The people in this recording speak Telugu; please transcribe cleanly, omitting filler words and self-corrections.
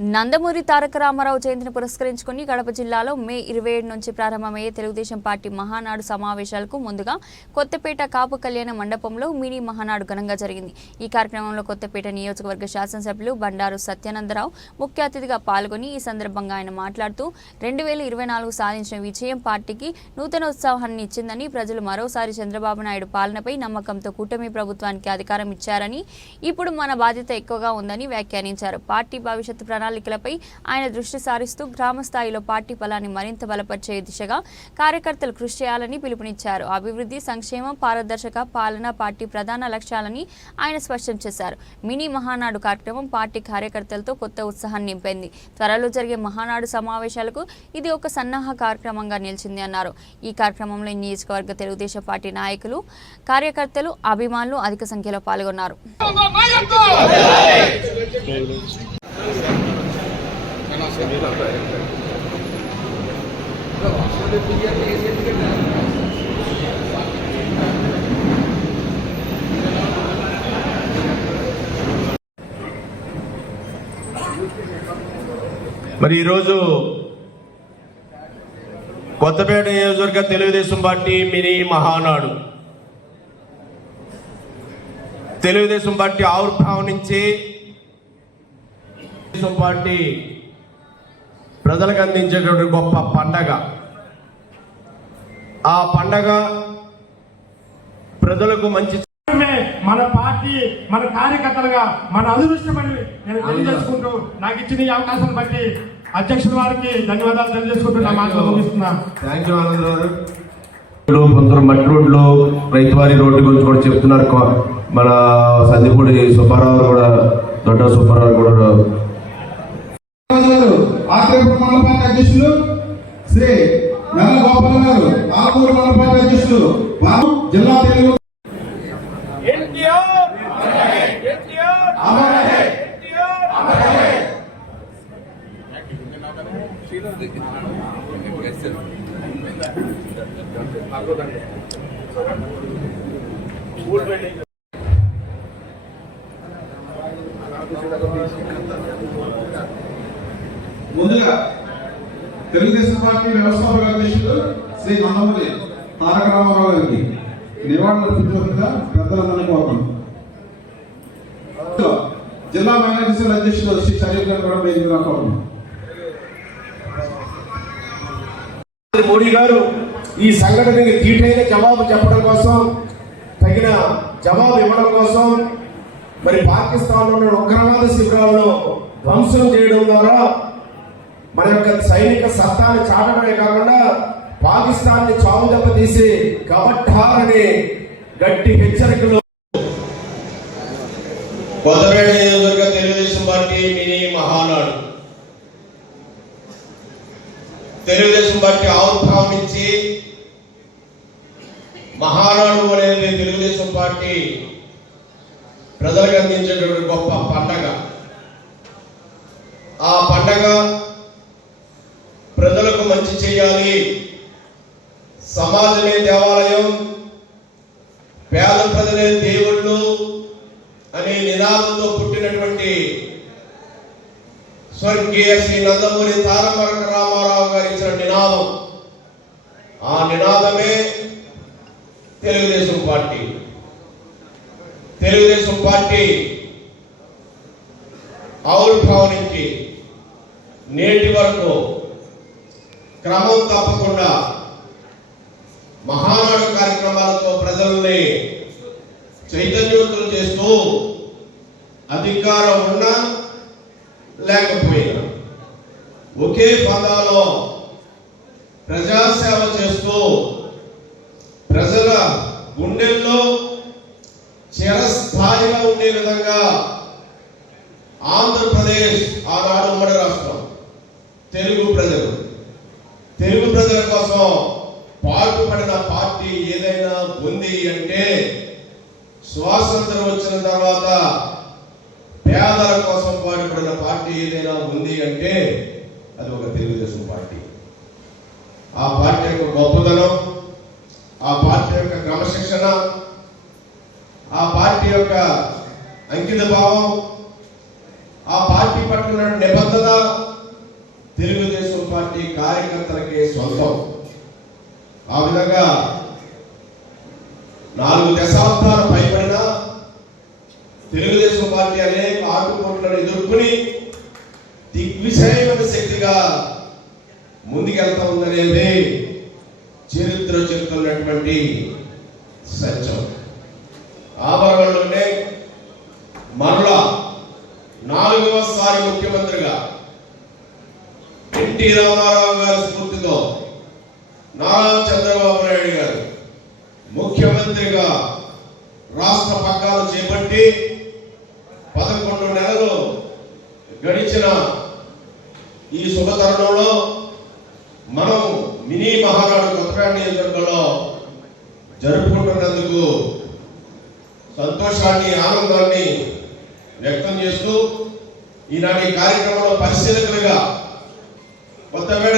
నందమూరి తారక రామారావు జయంతిని పురస్కరించుకుని కడప జిల్లాలో మే 27 నుంచి ప్రారంభమయ్యే తెలుగుదేశం పార్టీ మహానాడు సమావేశాలకు ముందుగా కొత్తపేట కాపు కళ్యాణ మండపంలో మినీ మహానాడు ఘనంగా జరిగింది। ఈ కార్యక్రమంలో కొత్తపేట నియోజకవర్గ శాసనసభ్యులు బండారు సత్యానందరావు ముఖ్య అతిథిగా పాల్గొని ఈ సందర్భంగా ఆయన మాట్లాడుతూ 2024 సాధించిన విజయం పార్టీకి నూతన ఉత్సాహాన్ని ఇచ్చిందని, ప్రజలు మరోసారి చంద్రబాబు నాయుడు పాలనపై నమ్మకంతో కూటమి ప్రభుత్వానికి అధికారం ఇచ్చారని, ఇప్పుడు మన బాధ్యత ఎక్కువగా ఉందని వ్యాఖ్యానించారు। పార్టీ భవిష్యత్తు ప్రణాళికలపై ఆయన దృష్టి సారిస్తూ గ్రామ స్థాయిలో పార్టీ బలాన్ని మరింత బలపరిచే దిశగా కార్యకర్తలు కృషి చేయాలని పిలుపునిచ్చారు। అభివృద్ధి, సంక్షేమం, పారదర్శక పాలన పార్టీ ప్రధాన లక్ష్యాలని ఆయన స్పష్టం చేశారు। మినీ మహానాడు కార్యక్రమం పార్టీ కార్యకర్తలతో కొత్త ఉత్సాహాన్ని నింపింది। త్వరలో జరిగే మహానాడు సమావేశాలకు ఇది ఒక సన్నాహ కార్యక్రమంగా నిలిచింది అన్నారు। ఈ కార్యక్రమంలో నియోజకవర్గ తెలుగుదేశం పార్టీ నాయకులు, కార్యకర్తలు, అభిమానులు అధిక సంఖ్యలో పాల్గొన్నారు। మరి ఈరోజు కొత్తపేట నియోజకవర్గ Telugu Desam party mini Mahanadu, Telugu Desam party ఆవిర్భావం నుంచి తెలుగుదేశం పార్టీ ప్రజలకు అందించేటువంటి గొప్ప పండగ। ఆ పండగ ప్రజలకు మంచి మన పార్టీ మన కార్యకర్తలుగా మన అదృష్టమని నేను తెలియజేసుకుంటూ నాకు ఇచ్చిన ఈ అవకాశం బట్టి అధ్యక్షుల వారికి ధన్యవాదాలు తెలియజేసుకుంటూ నా మాటలు ముగిస్తున్నా। థ్యాంక్ యూ ఆనంద్ గారు। కొందరు మట్టి రోడ్లు, రైతువారి రోడ్డు గురించి కూడా చెప్తున్నారు। మన సందిపూడి సుబ్బారావు కూడా, దొడ్డ సుబ్బారావు కూడా, మండల పార్టీ అధ్యక్షులు శ్రీ నల్ల గోపాల్ గారు, ఆలూరు మండల పార్టీ అధ్యక్షులు జిల్లా తెలుగు ముందుగా తెలుగుదేశం పార్టీ వ్యవస్థాపక అధ్యక్షులు శ్రీ నందమూరి తారక రామారావు గారికి నివాళులు అర్పించవలసిందిగా పెద్దలందరినీ కోరుతున్నాం। జిల్లా మైనారిటీ సెల్ అధ్యక్షులు శ్రీ షరీఫ్ గారు కూడా వేదికగా కోరుతున్నాం। మోడీ గారు ఈ సంఘటనకి తీటైన జవాబు చెప్పడం కోసం, తగిన జవాబు ఇవ్వడం కోసం మరి పాకిస్తాన్లో ఉన్న ఉగ్రవాద శిబిరాలను ధ్వంసం చేయడం ద్వారా మన యొక్క సైనిక సత్తాన్ని చాటడమే కాకుండా పాకిస్తాన్ని చావు దెబ్బ తీసి కబట్టాలని గట్టి హెచ్చరికలు కొత్తపేట నియోజకవర్గ Telugu Desam party mini Mahanadu, Telugu Desam party ఆవిర్భావం నుంచి మహానాడు అనేది తెలుగుదేశం పార్టీ ప్రజలకు అందించేటువంటి గొప్ప పండగ। ఆ పండగ ప్రజలకు మంచి చేయాలి, సమాజమే దేవాలయం, పేద ప్రజలే దేవుళ్ళు అనే నినాదంతో పుట్టినటువంటి స్వర్గీయ శ్రీ నందమూరి తారక రామారావు గారు ఇచ్చిన నినాదం, ఆ నినాదమే తెలుగుదేశం పార్టీ। తెలుగుదేశం పార్టీ ఆవిర్భావం నుంచి నేటి వరకు క్రమం తప్పకుండా మహానాడు కార్యక్రమాలతో ప్రజల్ని చైతన్యవంతులు చేస్తూ అధికారం ఉన్నా లేకపోయినా ఒకే పదాలో ప్రజాసేవ చేస్తూ ప్రజల గుండెల్లో చిరస్థాయిగా ఉండే విధంగా ఆంధ్రప్రదేశ్ ఆనాడు ఉమ్మడి రాష్ట్రం తెలుగు ప్రజల కోసం పాటుపడిన పార్టీ ఏదైనా ఉంది అంటే, స్వాతంత్రం వచ్చిన తర్వాత పేదల కోసం పాటుపడిన పార్టీ ఏదైనా ఉంది అంటే అది ఒక తెలుగుదేశం పార్టీ। ఆ పార్టీ యొక్క గొప్పదనం, ఆ పార్టీ యొక్క క్రమశిక్షణ, ఆ పార్టీ యొక్క అంకిత భావం, ఆ పార్టీ పట్ల నిబద్ధత, పార్టీ కార్యకర్తలకే సొంతం. ఆ విధంగా 4 దశాబ్దాలు పైబడిన తెలుగుదేశం పార్టీ అనేక ఆటుపోట్లను ఎదుర్కొని దిగ్విజయమైన శక్తిగా ముందుకెళ్తా ఉందనేది చరిత్ర చెబుతున్నటువంటి సత్యం. ఆభరణంలోనే మరలా 4వసారి ముఖ్యమంత్రిగా ఎన్టీ రామారావు గారి స్ఫూర్తితో నారా చంద్రబాబు నాయుడు గారు ముఖ్యమంత్రిగా రాష్ట్ర పగ్గాలు చేపట్టి 11 నెలలు గడిచిన ఈ శుభతరుణంలో మనం మినీ మహానాడు కొత్తపేట నియోజకవర్గంలో జరుపుకుంటున్నందుకు సంతోషాన్ని, ఆనందాన్ని వ్యక్తం చేస్తూ ఈనాటి కార్యక్రమంలో పరిశీలకులుగా కొత్తపేట